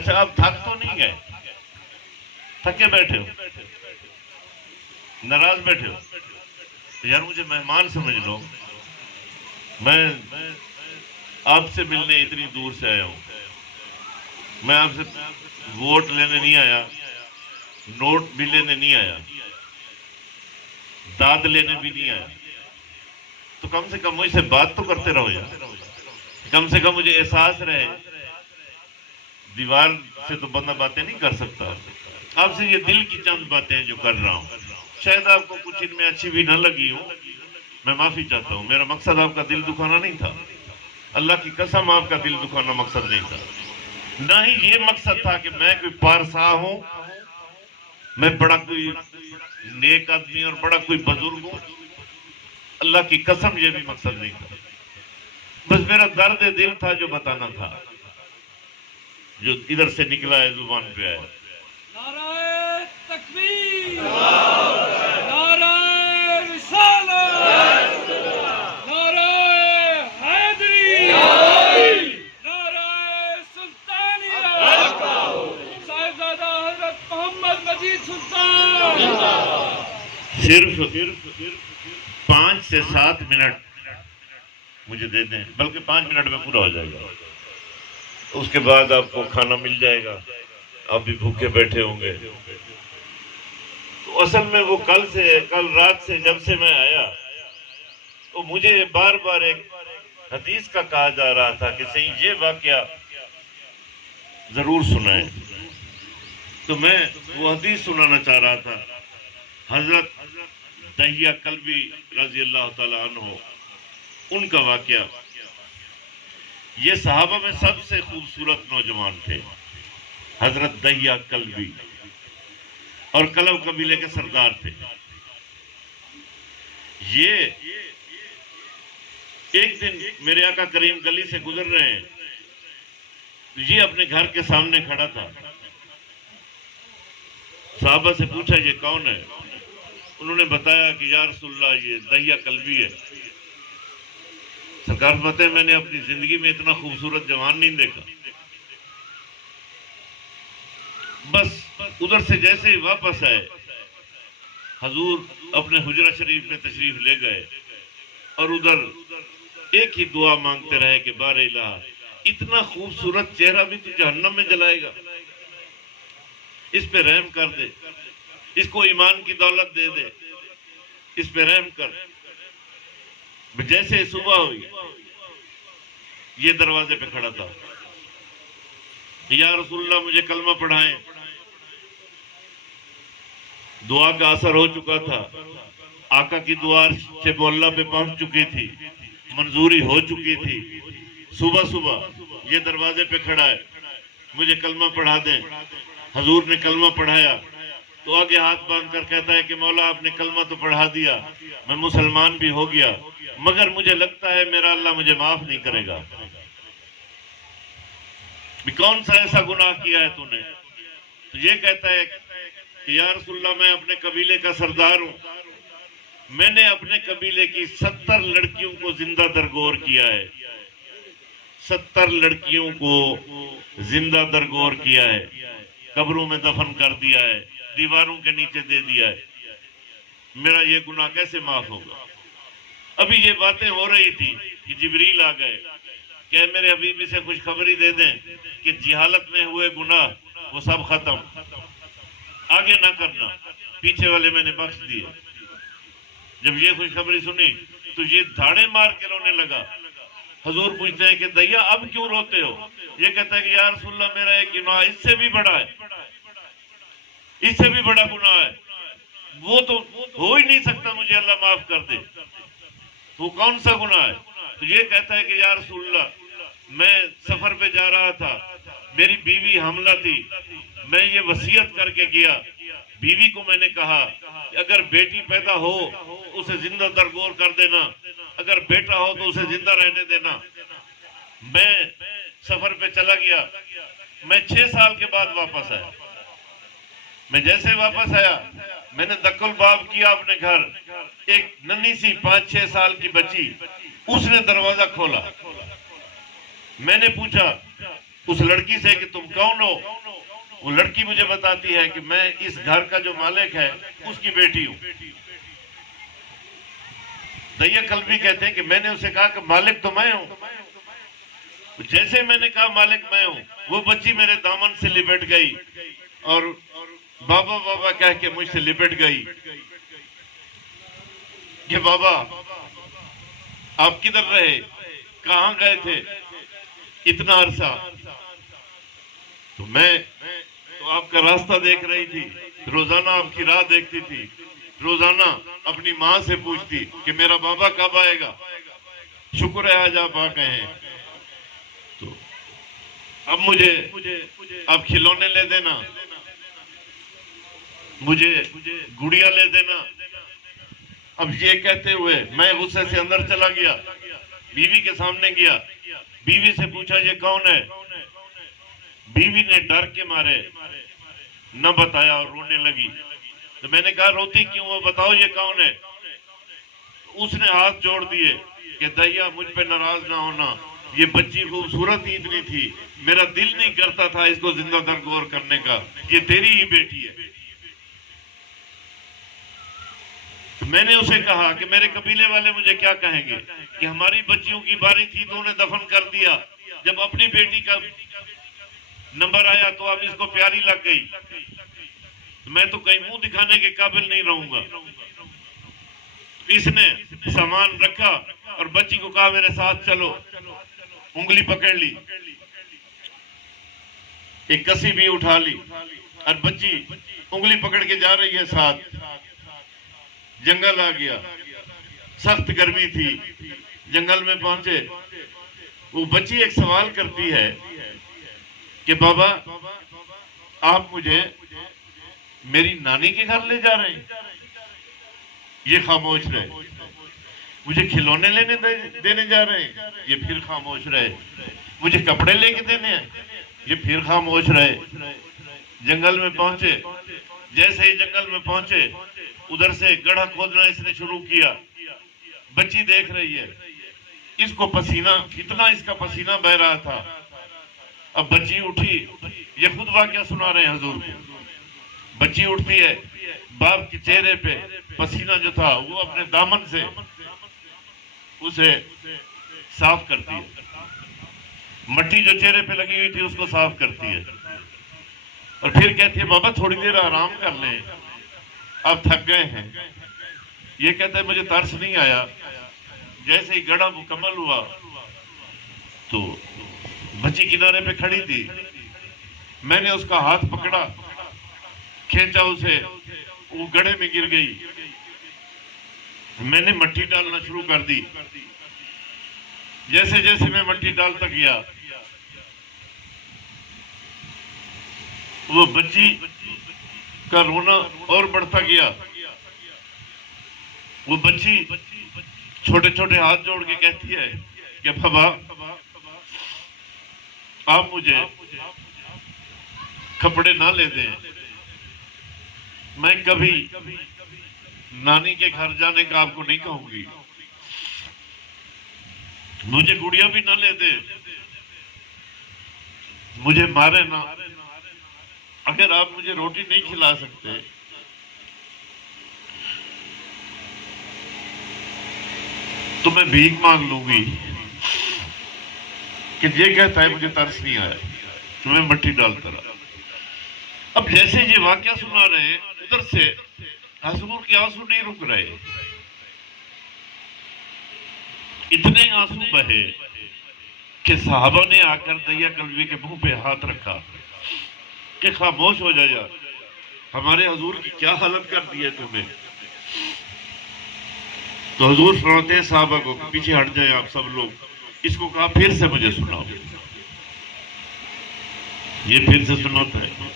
اچھا آپ تھک تو نہیں گئے؟ تھکے بیٹھے ہو، ناراض بیٹھے ہو؟ تو یار مجھے مہمان سمجھ لو، میں آپ سے ملنے اتنی دور سے آیا ہوں، میں آپ سے ووٹ لینے نہیں آیا، نوٹ بھی لینے نہیں آیا، داد لینے بھی نہیں آیا، تو کم سے کم مجھ سے بات تو کرتے رہو یار، کم سے کم مجھے احساس رہے۔ دیوار سے تو بندہ باتیں نہیں کر سکتا، آپ سے یہ دل کی چند باتیں جو کر رہا ہوں، شاید آپ کو کچھ ان میں اچھی بھی نہ لگی ہوں، میں معافی چاہتا ہوں، میرا مقصد آپ کا دل دکھانا نہیں تھا، اللہ کی قسم آپ کا دل دکھانا مقصد نہیں تھا، نہ ہی یہ مقصد تھا کہ میں کوئی پارسا ہوں، میں بڑا کوئی نیک آدمی اور بڑا کوئی بزرگ ہوں، اللہ کی قسم یہ بھی مقصد نہیں تھا، بس میرا درد دل تھا جو بتانا تھا، جو ادھر سے نکلا ہے زبان پہ آیا۔ نعرہ تکبیر، نعرہ رسالت، نعرہ حیدری، نعرہ سلطانیہ، صاحبزادہ حضرت محمد مجید سلطان۔ صرف 5 سے 7 منٹ مجھے دے دیں، بلکہ 5 منٹ میں پورا ہو جائے گا، اس کے بعد آپ کو کھانا مل جائے گا، آپ بھی بھوکے بیٹھے ہوں گے۔ تو اصل میں وہ کل رات سے جب سے میں آیا تو مجھے بار بار ایک حدیث کا کہا جا رہا تھا کہ صحیح یہ واقعہ ضرور سنائیں، تو میں وہ حدیث سنانا چاہ رہا تھا، حضرت دہیہ کلبی رضی اللہ تعالیٰ عنہ ان کا واقعہ۔ یہ صحابہ میں سب سے خوبصورت نوجوان تھے، حضرت دہیہ کلبی، اور کلب قبیلے کے سردار تھے۔ یہ ایک دن میرے آقا کریم گلی سے گزر رہے ہیں، یہ اپنے گھر کے سامنے کھڑا تھا، صحابہ سے پوچھا یہ کون ہے؟ انہوں نے بتایا کہ یا رسول اللہ یہ دہیہ کلبی ہے۔ سرکار فرماتے ہیں میں نے اپنی زندگی میں اتنا خوبصورت جوان نہیں دیکھا۔ بس ادھر سے جیسے ہی واپس آئے، حضور اپنے حجرہ شریف میں تشریف لے گئے اور ادھر ایک ہی دعا مانگتے رہے کہ بار الہ اتنا خوبصورت چہرہ بھی تو جہنم میں جلائے گا، اس پہ رحم کر دے، اس کو ایمان کی دولت دے دے، اس پہ رحم کر۔ جیسے صبح ہوئی یہ دروازے پہ کھڑا تھا، یا رسول اللہ مجھے کلمہ پڑھائیں۔ دعا کا اثر ہو چکا تھا، آقا کی دعا سے اللہ پہ پہنچ چکی تھی، منظوری ہو چکی تھی۔ صبح صبح یہ دروازے پہ کھڑا ہے، مجھے کلمہ پڑھا دیں۔ حضور نے کلمہ پڑھایا تو آگے ہاتھ باندھ کر کہتا ہے کہ مولا آپ نے کلمہ تو پڑھا دیا، میں مسلمان بھی ہو گیا، مگر مجھے لگتا ہے میرا اللہ مجھے معاف نہیں کرے گا۔ کون سا ایسا گناہ کیا ہے تو نے؟ تو یہ کہتا ہے کہ یا رسول اللہ میں اپنے قبیلے کا سردار ہوں، میں نے اپنے قبیلے کی 70 لڑکیوں کو زندہ درگور کیا ہے، 70 لڑکیوں کو زندہ درگور کیا ہے، قبروں میں دفن کر دیا ہے، دیواروں کے نیچے دے دیا ہے، میرا یہ گناہ کیسے معاف ہوگا؟ ابھی یہ باتیں ہو رہی تھی کہ جبریل آ گئے کہ میرے حبیبی سے خوشخبری دے دیں کہ جہالت میں ہوئے گناہ وہ سب ختم، آگے نہ کرنا، پیچھے والے میں نے بخش دیے۔ جب یہ خوشخبری سنی تو یہ دھاڑے مار کے رونے لگا۔ حضور پوچھتے ہیں کہ دہیا اب کیوں روتے ہو؟ یہ کہتا ہے کہ یا رسول اللہ میرا ایک گناہ اس سے بھی بڑا ہے، اس سے بھی بڑا گناہ ہے، وہ تو ہو ہی نہیں سکتا مجھے اللہ معاف کر دے، وہ کون سا گناہ ہے؟ تو یہ کہتا ہے کہ یا رسول اللہ میں سفر پہ جا رہا تھا، میری بیوی حاملہ تھی، میں یہ وصیت کر کے گیا، بیوی کو میں نے کہا کہ اگر بیٹی پیدا ہو تو اسے زندہ درگور کر دینا، اگر بیٹا ہو تو اسے زندہ رہنے دینا۔ میں سفر پہ چلا گیا، میں 6 سال کے بعد واپس آیا، میں جیسے واپس آیا میں نے دق الباب کیا اپنے گھر، ایک ننھی سی 5-6 سال کی بچی، اس نے دروازہ کھولا، میں نے پوچھا اس لڑکی سے کہ تم کون ہو؟ وہ لڑکی مجھے بتاتی ہے کہ میں اس گھر کا جو مالک ہے اس کی بیٹی ہوں۔ دیا قلبی کہتے ہیں کہ میں نے اسے کہا کہ مالک تو میں ہوں۔ جیسے میں نے کہا مالک میں ہوں، وہ بچی میرے دامن سے لپٹ گئی اور بابا بابا کہہ کے مجھ سے لپٹ گئی کہ بابا آپ کدھر رہے، کہاں گئے تھے اتنا عرصہ؟ تو میں تو آپ کا راستہ دیکھ رہی تھی، روزانہ آپ کی راہ دیکھتی تھی، روزانہ اپنی ماں سے پوچھتی کہ میرا بابا کب آئے گا، شکر ہے آج آپ آ گئے ہیں۔ تو اب مجھے آپ کھلونے لے دینا، مجھے گڑیا لے دینا۔ اب یہ کہتے ہوئے میں غصے سے اندر چلا گیا، بیوی کے سامنے گیا، بیوی سے پوچھا یہ کون ہے؟ بیوی نے ڈر کے مارے نہ بتایا اور رونے لگی۔ تو میں نے کہا روتی کیوں ہو، بتاؤ یہ کون ہے؟ اس نے ہاتھ جوڑ دیے کہ دیا مجھ پہ ناراض نہ ہونا، یہ بچی خوبصورت ہی اتنی تھی، میرا دل نہیں کرتا تھا اس کو زندہ درگور کرنے کا، یہ تیری ہی بیٹی ہے۔ تو میں نے اسے کہا کہ میرے قبیلے والے مجھے کیا کہیں گے کہ ہماری بچیوں کی باری تھی تو انہیں دفن کر دیا، جب اپنی بیٹی کا نمبر آیا تو اب اس کو پیاری لگ گئی، میں تو کہیں منہ دکھانے کے قابل نہیں رہوں گا۔ اس نے سامان رکھا اور بچی کو کہا میرے ساتھ چلو، انگلی پکڑ لی، ایک کسی بھی اٹھا لی اور بچی انگلی پکڑ کے جا رہی ہے ساتھ۔ جنگل آ گیا، سخت گرمی تھی، جنگل میں پہنچے، وہ بچی ایک سوال کرتی ہے کہ بابا آپ مجھے میری نانی کے گھر لے جا رہے ہیں؟ یہ خاموش رہے۔ مجھے کھلونے دینے جا رہے ہیں؟ یہ پھر خاموش رہے۔ مجھے کپڑے لے کے دینے ہیں؟ یہ پھر خاموش رہے۔ جنگل میں پہنچے، جیسے ہی جنگل میں پہنچے ادھر سے گڑھا کھودنا اس نے شروع کیا، بچی دیکھ رہی ہے، اس کو پسینہ، اتنا اس کا پسینہ بہ رہا تھا۔ اب بچی اٹھی، یہ خود واقعہ سنا رہے ہیں حضور کو، بچی اٹھتی ہے، باپ کے چہرے پہ پسینہ جو تھا وہ اپنے دامن سے اسے صاف کرتی ہے، مٹی جو چہرے پہ لگی ہوئی تھی اس کو صاف کرتی ہے، اور پھر کہتی ہے بابا تھوڑی دیر آرام کر لیں، اب تھک گئے ہیں۔ یہ کہتا ہے مجھے ترس نہیں آیا، جیسے ہی گڑھا مکمل ہوا تو بچی کنارے پہ کھڑی تھی، میں نے اس کا ہاتھ پکڑا، کھینچا اسے، وہ گڑھے میں گر گئی، میں نے مٹی ڈالنا شروع کر دی، جیسے جیسے میں مٹی ڈالتا گیا وہ بچی کا رونا اور بڑھتا گیا۔ وہ بچی چھوٹے چھوٹے ہاتھ جوڑ کے کہتی ہے کہ بابا آپ مجھے کپڑے نہ لے دیں، میں کبھی نانی کے گھر جانے کا آپ کو نہیں کہوں گی، مجھے گڑیا بھی نہ لے دے، مجھے مارے نہ، اگر آپ مجھے روٹی نہیں کھلا سکتے تو میں بھیک مانگ لوں گی۔ کہ یہ کہتا ہے مجھے ترس نہیں آیا، تو میں مٹی ڈالتا رہا۔ اب جیسے یہ واقعہ سنا رہے ہیں ادھر سے حضور کے آنسو نہیں رک رہے، اتنے آنسو بہے کہ صحابہ نے آ کر دیا قلبی کے منہ پہ ہاتھ رکھا کہ خاموش ہو جا یار، ہمارے حضور کی کیا حالت کر دی ہے تمہیں۔ تو حضور فرماتے ہیں صحابہ کو پیچھے ہٹ جائیں آپ سب لوگ، اس کو کہا پھر سے مجھے سناؤ۔ یہ پھر سے سناتا ہے،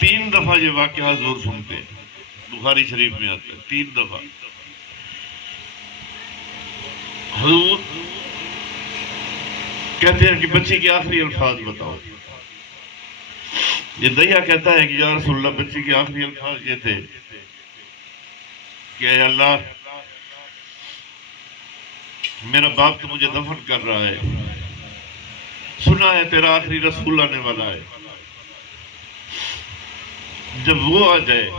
3 دفعہ یہ واقعہ حضور سنتے ہیں، بخاری شریف میں آتا ہے 3 دفعہ۔ حضور کہتے ہیں کہ بچی کے آخری الفاظ بتاؤ۔ یہ دیا کہتا ہے کہ یا رسول اللہ بچی کے آخری الفاظ یہ تھے کہ اے اللہ میرا باپ تو مجھے دفن کر رہا ہے، سنا ہے تیرا آخری رسول آنے والا ہے، جب وہ آ جائے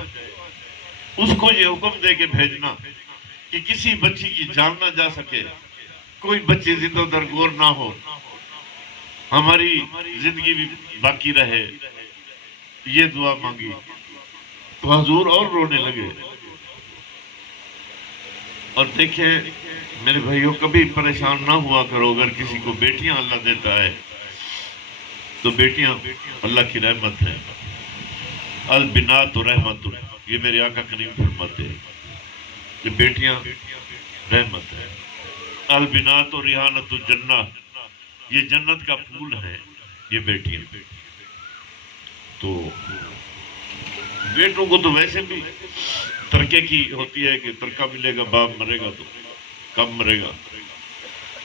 اس کو یہ حکم دے کے بھیجنا کہ کسی بچی کی جان نہ جا سکے، کوئی بچی زندہ درگور نہ ہو، ہماری زندگی بھی باقی رہے، یہ دعا مانگی تو حضور اور رونے لگے۔ اور دیکھیں میرے بھائیوں، کبھی پریشان نہ ہوا کرو، اگر کسی کو بیٹیاں اللہ دیتا ہے تو بیٹیاں اللہ کی رحمت ہے۔ البنات رحمت، یہ میرے آقا کریم فرماتے ہیں کہ بیٹیاں رحمت ہے۔ البنات ریحانت الجنہ، یہ جنت کا پھول ہے یہ بیٹیاں۔ تو بیٹوں کو تو ویسے بھی ترکے کی ہوتی ہے کہ ترکہ ملے گا، باپ مرے گا تو کب مرے گا،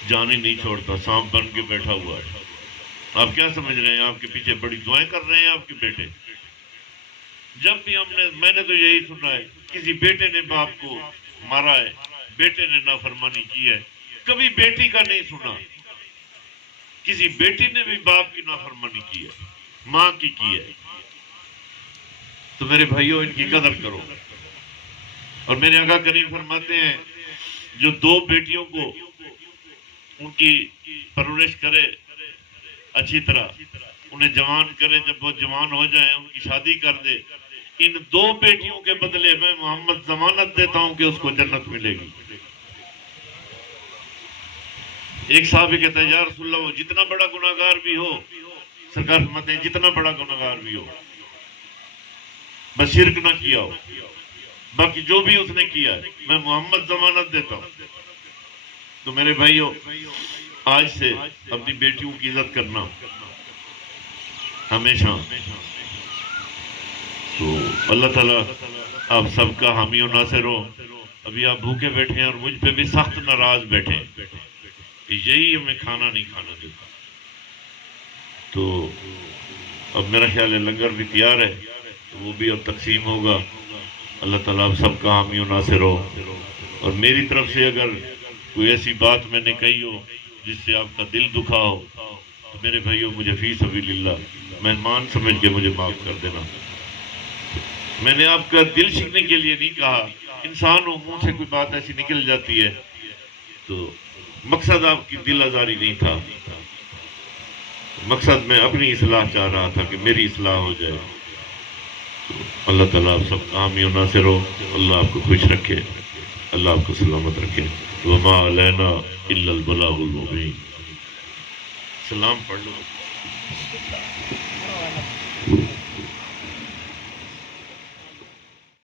جان ہی نہیں چھوڑتا، سانپ بن کے بیٹھا ہوا ہے۔ آپ کیا سمجھ رہے ہیں؟ آپ کے پیچھے بڑی دعائیں کر رہے ہیں آپ کے بیٹے۔ جب بھی میں نے تو یہی سنا ہے، کسی بیٹے نے باپ کو مارا ہے، بیٹے نے نافرمانی کی ہے، کبھی بیٹی کا نہیں سنا۔ کسی بیٹی نے بھی باپ کی نافرمانی کی ہے، ماں کی ہے۔ تو میرے بھائیوں، ان کی قدر کرو۔ اور میرے آقا کریم فرماتے ہیں جو دو بیٹیوں کو ان کی پرورش کرے اچھی طرح، انہیں جوان کرے، جب وہ جوان ہو جائیں ان کی شادی کر دے، ان دو بیٹیوں کے بدلے میں محمد ضمانت دیتا ہوں کہ اس کو جنت ملے گی۔ ایک صحابی کہتا ہے یا رسول اللہ، وہ جتنا بڑا گناہگار بھی ہو، سرکار فرماتے ہیں جتنا بڑا گناہگار بھی ہو، بس شرک نہ کیا ہو، باقی جو بھی اس نے کیا ہے میں محمد ضمانت دیتا ہوں۔ تو میرے بھائیوں، آج سے اپنی بیٹیوں کی عزت کرنا ہمیشہ۔ تو اللہ تعالیٰ آپ سب کا حامی و ناصر ہو۔ ابھی آپ بھوکے بیٹھے ہیں اور مجھ پہ بھی سخت ناراض بیٹھے ہیں کہ یہی ہمیں کھانا نہیں کھانا دیتا۔ تو اب میرا خیال ہے لنگر بھی تیار ہے، تو وہ بھی اب تقسیم ہوگا۔ اللہ تعالیٰ آپ سب کا حامی و ناصر ہو۔ اور میری طرف سے اگر کوئی ایسی بات میں نے کہی ہو جس سے آپ کا دل دکھا ہو تو میرے بھائیوں، مجھے فی سبیل اللہ مہمان سمجھ کے مجھے معاف کر دینا۔ میں نے آپ کا دل شکنے کے لیے نہیں کہا، انسان ہو، منہ سے کوئی بات ایسی نکل جاتی ہے، تو مقصد آپ کی دل آزاری نہیں تھا، مقصد میں اپنی اصلاح چاہ رہا تھا کہ میری اصلاح ہو جائے۔ تو اللہ تعالیٰ آپ سب کا حامی و ناصر ہو، اللہ آپ کو خوش رکھے، اللہ آپ کو سلامت رکھے۔ وما علینا الا البلاغ المبین۔ سلام پڑھ لو۔